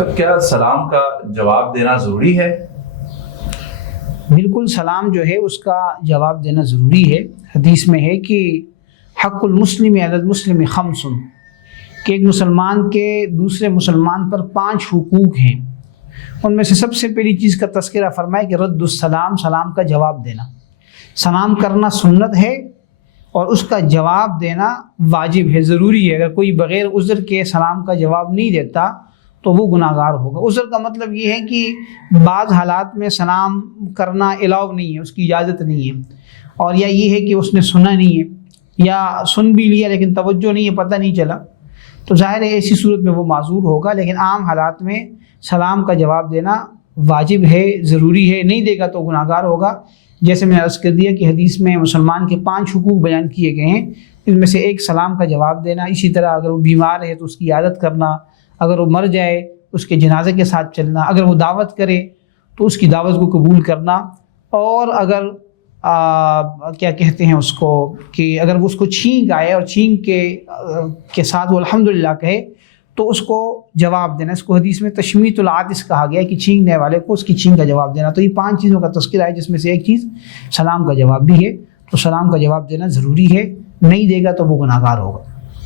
سر کیا سلام کا جواب دینا ضروری ہے؟ بالکل، سلام جو ہے اس کا جواب دینا ضروری ہے۔ حدیث میں ہے کہ حق المسلم علی المسلم خمس، کہ ایک مسلمان کے دوسرے مسلمان پر 5 حقوق ہیں۔ ان میں سے سب سے پہلی چیز کا تذکرہ فرمایا کہ رد السلام، سلام کا جواب دینا۔ سلام کرنا سنت ہے اور اس کا جواب دینا واجب ہے، ضروری ہے۔ اگر کوئی بغیر عذر کے سلام کا جواب نہیں دیتا تو وہ گناہ گار ہوگا۔ عذر کا مطلب یہ ہے کہ بعض حالات میں سلام کرنا الاؤ نہیں ہے، اس کی اجازت نہیں ہے، اور یا یہ ہے کہ اس نے سنا نہیں ہے یا سن بھی لیا لیکن توجہ نہیں ہے، پتہ نہیں چلا، تو ظاہر ہے ایسی صورت میں وہ معذور ہوگا۔ لیکن عام حالات میں سلام کا جواب دینا واجب ہے، ضروری ہے، نہیں دے گا تو گناہ گار ہوگا۔ جیسے میں نے عرض کر دیا کہ حدیث میں مسلمان کے 5 حقوق بیان کیے گئے ہیں، ان میں سے ایک سلام کا جواب دینا۔ اسی طرح اگر وہ بیمار ہے تو اس کی عیادت کرنا، اگر وہ مر جائے اس کے جنازے کے ساتھ چلنا، اگر وہ دعوت کرے تو اس کی دعوت کو قبول کرنا، اور اگر کیا کہتے ہیں اس کو، کہ اگر اس کو چھینک آئے اور چھینک کے ساتھ وہ الحمدللہ کہے تو اس کو جواب دینا۔ اس کو حدیث میں تشمیت العاطس کہا گیا ہے کہ چھینکنے والے کو اس کی چھینک کا جواب دینا۔ تو یہ 5 چیزوں کا تذکرہ ہے جس میں سے ایک چیز سلام کا جواب بھی ہے۔ تو سلام کا جواب دینا ضروری ہے، نہیں دے گا تو وہ گناہ گار ہوگا۔